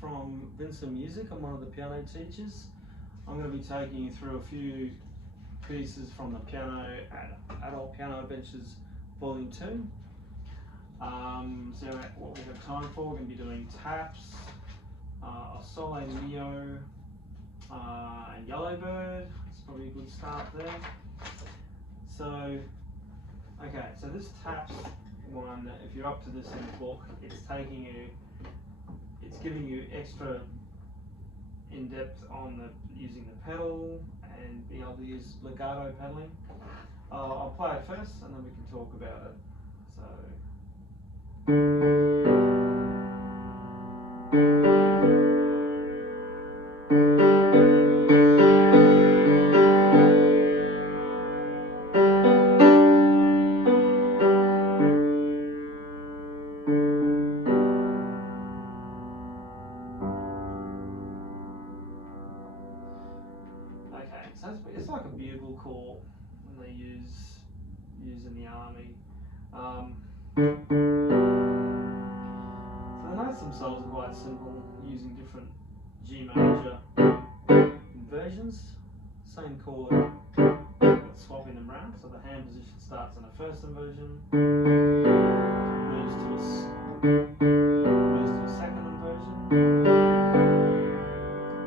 from Vincent Music. I'm one of the piano teachers. I'm going to be taking you through a few pieces from the piano at Adult Piano Adventures Volume 2. So what we have time for, we're going to be doing taps, Sole Mio, and Yellowbird. It's probably a good start there. So, okay, so this taps one, if you're up to this in the book, it's giving you extra in-depth on using the pedal and being able to use legato pedaling. I'll play it first and then we can talk about it. So. Okay, so it's like a bugle call when they use in the army. So the notes themselves are quite simple, using different G major inversions. Same chord, but swapping them around. So the hand position starts in a first inversion, moves to a second inversion,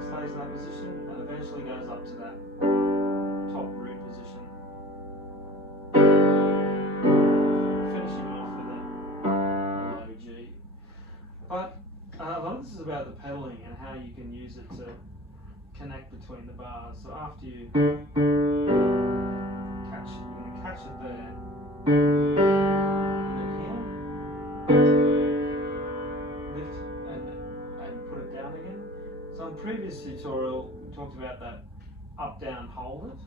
stays in that position, and eventually goes up to that top root position. Finishing off with a low G. But a lot of this is about the pedaling and how you can use it to connect between the bars. So after you catch it, you're going to catch it there, and then here, lift and put it down again. So in the previous tutorial, we talked about that up, down, hold it,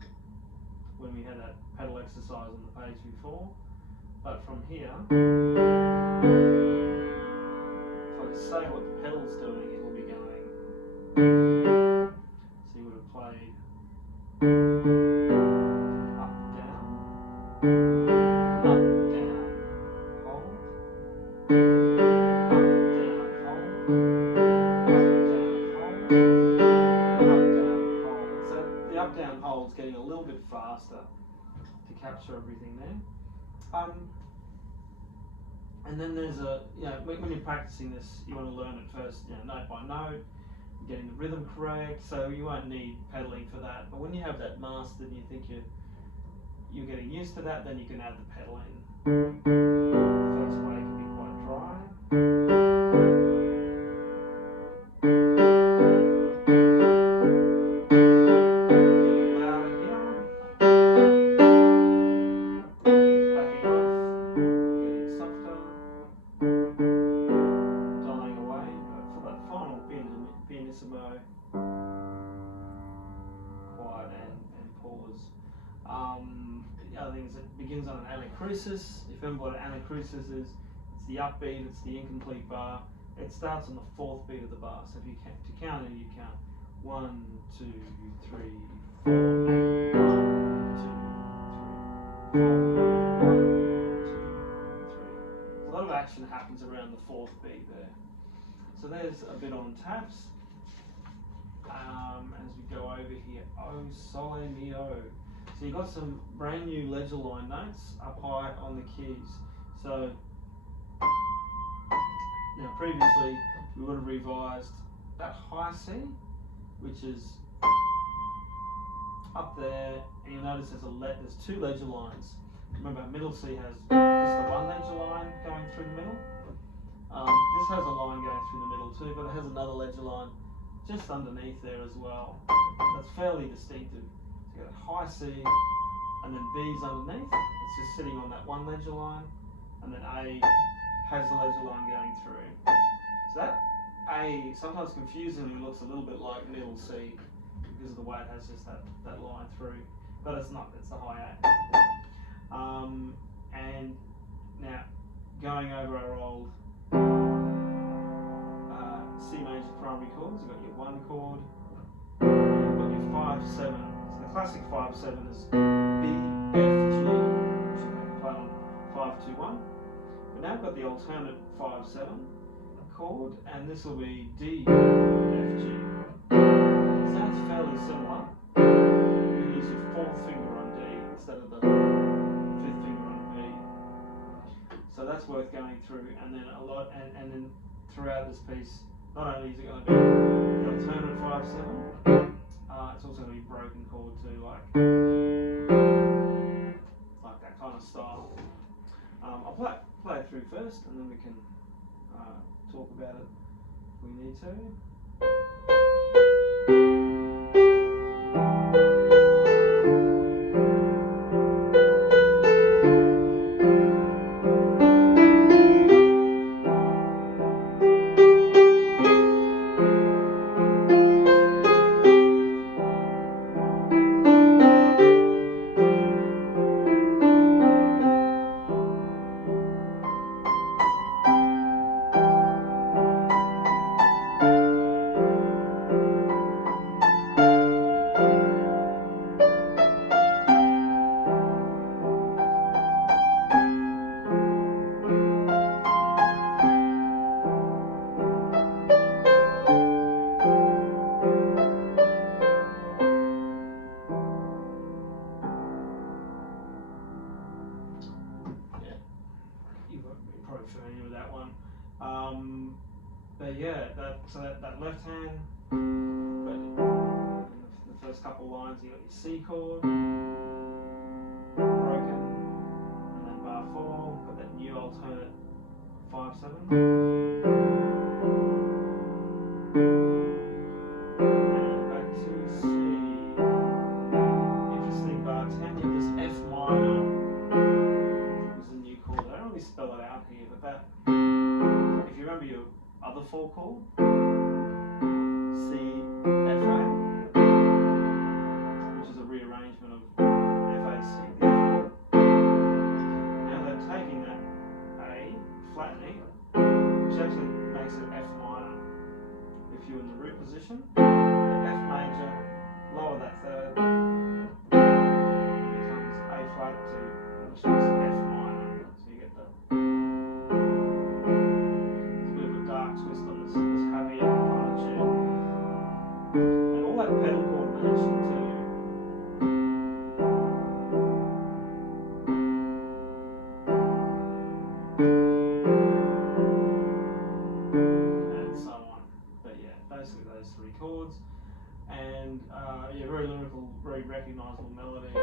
when we had that pedal exercise on the page before. But from here, if I say what the pedal's doing, it'll be going. So you would have played up, down, hold, up, down, hold, up, down, hold. So the up, down, hold's getting a little bit faster to capture everything there. And then there's when you're practicing this, you want to learn it first, note by note, getting the rhythm correct, so you won't need pedaling for that. But when you have that mastered and you think you're getting used to that, then you can add the pedal in. The first way can be quite dry. Quiet and pause. The other thing is it begins on an anacrusis. If you remember what an anacrusis is, it's the upbeat, it's the incomplete bar. It starts on the fourth beat of the bar. So if you count, to count it, you count 1, 2, 3, 4. 1, 2, 3, 4. 1, 2, 3. A lot of action happens around the fourth beat there. So there's a bit on taps. As we go over here, O, Sole, Mio. So you've got some brand new ledger line notes up high on the keys. So now previously we would have revised that high C, which is up there, and you'll notice there's two ledger lines. Remember, middle C has just the one ledger line going through the middle. This has a line going through the middle too, but it has another ledger line just underneath there as well. That's fairly distinctive. So you've got a high C, and then B's underneath. It's just sitting on that one ledger line, and then A has the ledger line going through. So that A sometimes confusingly looks a little bit like middle C because of the way it has just that line through, but it's not. It's the high A. And now going over our old C major primary chords, you've got your 1 chord, you've got your 5/7. So the classic 5/7 is B, F, G, which you can play on 5/2/1. But now I've got the alternate 5/7 chord, and this will be D, through, and then and then throughout this piece, not only is it going to be the alternate 5/7, it's also going to be broken chord too, like that kind of style. I'll play it through first, and then we can talk about it if we need to. Probably familiar with that one, but yeah, that left hand, but the first couple lines you got your C chord, broken, and then bar 4, got that new alternate 5/7, and back to C. Interesting, bar 10, you have this F minor. I don't really spell it out here, but that, if you remember your other 4 chord, C, F, A, which is a rearrangement of F, A, C, the F chord. Now they're taking that A, flattening, which actually makes it F minor. If you're in the root position, F major, lower that third, becomes A flat to, which makes it F minor. Twist on this heavier kind of tune, and all that pedal coordination too. And so on. But yeah, basically those 3 chords, and yeah, very lyrical, very recognisable melody.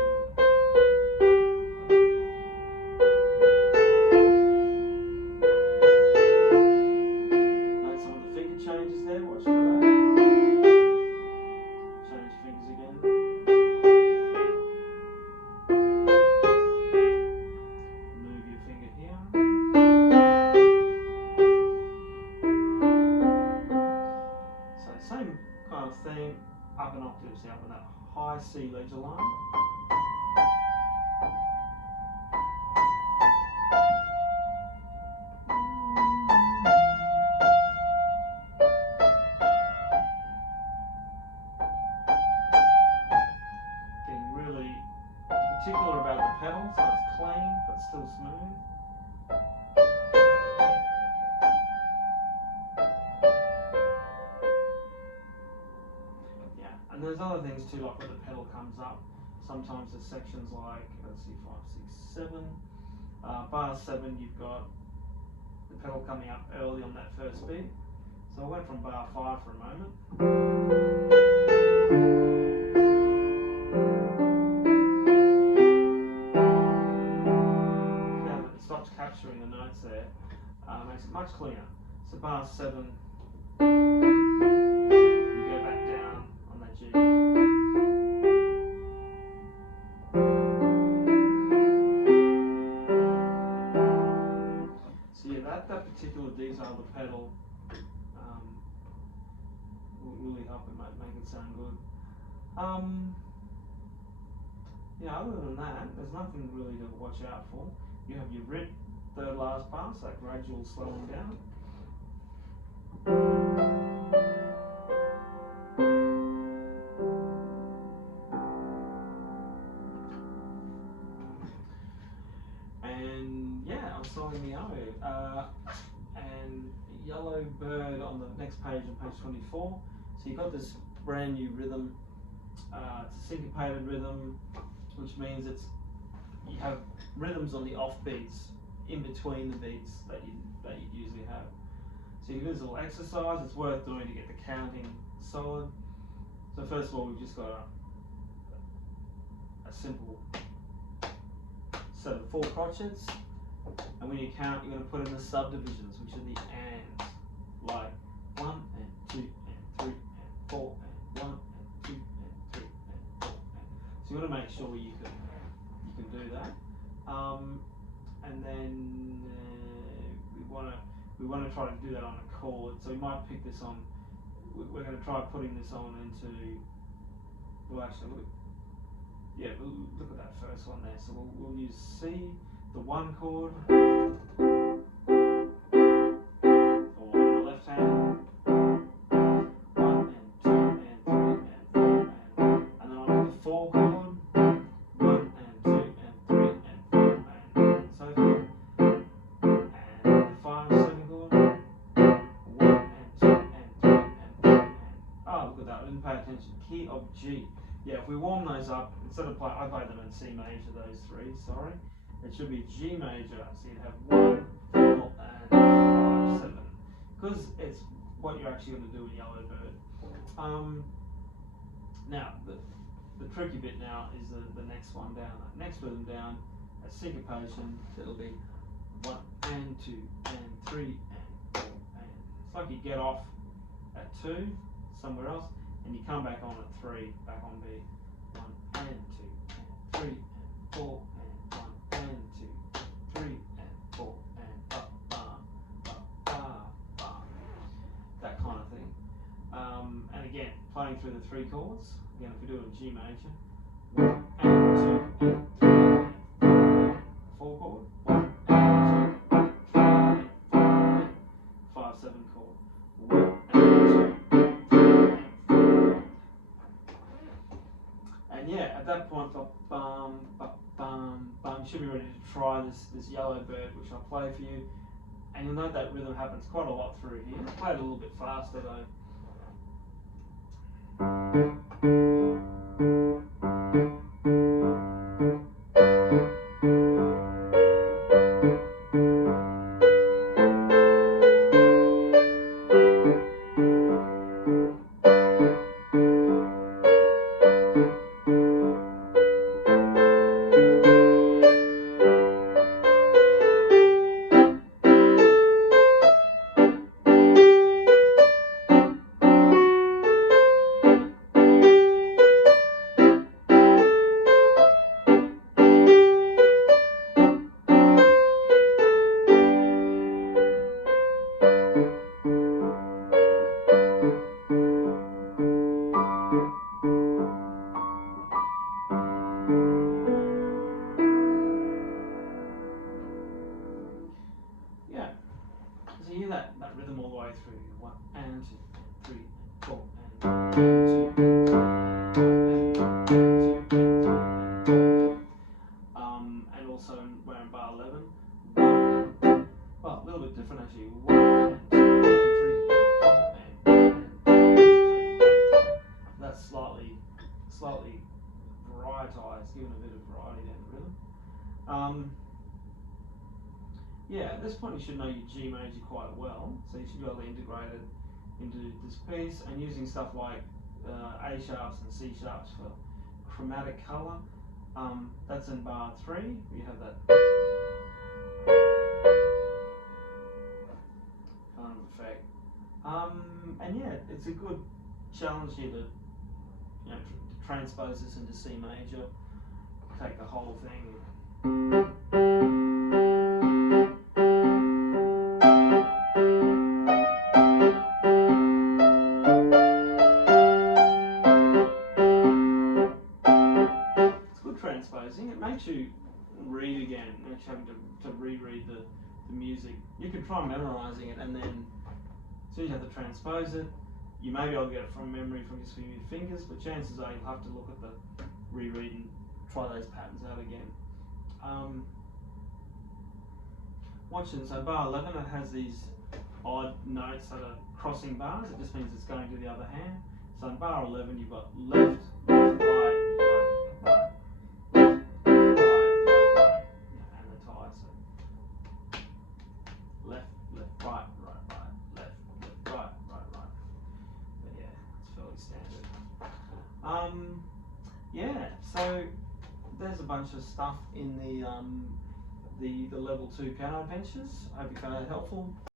Changes there, watch for that. Change fingers again. Move your finger here. So same kind of thing, up an octave, see up in that high C ledger line. Particular about the pedal, so it's clean but still smooth. Yeah, and there's other things too, like when the pedal comes up. Sometimes there's sections like, let's see, 5, 6, 7. Bar 7, you've got the pedal coming up early on that first beat. So I went from bar 5 for a moment. Capturing the notes there makes it much cleaner. So bar 7, you go back down on that G. So yeah, that particular detail of the pedal will really help it make it sound good. Yeah, other than that, there's nothing really to watch out for. You have your rip, third last bar, so gradual slowing down. And yeah, I'm solving the O. And Yellow Bird on the next page, on page 24. So you've got this brand new rhythm. It's a syncopated rhythm, which means you have rhythms on the off beats in between the beats that that you'd usually have. So you do this little exercise. It's worth doing to get the counting solid. So first of all, we've just got a simple set of 4 crotchets, and when you count, you're going to put in the subdivisions, which are the ands, like 1 and 2 and 3 and 4 and 1 and 2 and 3 and 4 and. So you want to make sure you can do that, and then we want to try to do that on a chord. So we might pick this on. We're going to try putting this on into. Well, actually, look at that first one there. So we'll use C, the 1 chord, or on the left hand, 1 and 2 and 3 and 4 and then onto the 4 chord, 1 and 2 and 3 and 4 and so forth, and the 5, 7 chord, 1 and 2 and 3 and 4 and. Oh, look at that! I didn't pay attention. Key of G. Yeah, if we warm those up, instead of I play them in C major, those 3, sorry. It should be G major, so you'd have 1, 4, and 5, 7. Because it's what you're actually going to do in Yellowbird. Now, the tricky bit now is the next one down. That next rhythm down, a syncopation, so it'll be 1 and 2 and 3 and 4 and. It's like you get off at 2 somewhere else, and you come back on at 3, back on B. 1 and 2 and 3 and 4 and 1 and 2 and 3 and 4 and ba ba ba ba ba. That kind of thing. And again, playing through the 3 chords. Again, if we do it in G major, 1 and 2 and 3 and 4 chord, 1 and 2 and 3 and 4 and 5, 7 chord, 1 and 2 and 3 and 4. And yeah, at that point, bum, you should be ready to try this Yellowbird, which I'll play for you. And you'll note that rhythm happens quite a lot through here. I'll play it a little bit faster though. That rhythm all the way through. 1 and 2 and 3 and 4 and 1 and 2 and 3 and 1 and 2 and 3 and 4. And also we're in bar 11. 1 and 2. Well, a little bit different actually. 1 and 2 and 3 and 4 and 1 and 2 and 3 and 4. That's slightly varietized, given a bit of variety there in the rhythm. Yeah, at this point you should know your G major quite well, so you should be able to integrate it into this piece, and using stuff like A sharps and C sharps for chromatic colour. That's in bar 3, we have that kind of effect. And yeah, it's a good challenge here to, to transpose this into C major, take the whole thing. It makes you read again, makes you having to reread the music. You can try memorising it, and then as soon as you have to transpose it, you may be able to get it from memory from just your fingers, but chances are you'll have to look at the reread and try those patterns out again. Watching, so bar 11, it has these odd notes that are crossing bars. It just means it's going to the other hand. So in bar 11, you've got left, left, right, right, right. standard. Yeah, so there's a bunch of stuff in the level 2 piano benches. I hope you found that helpful.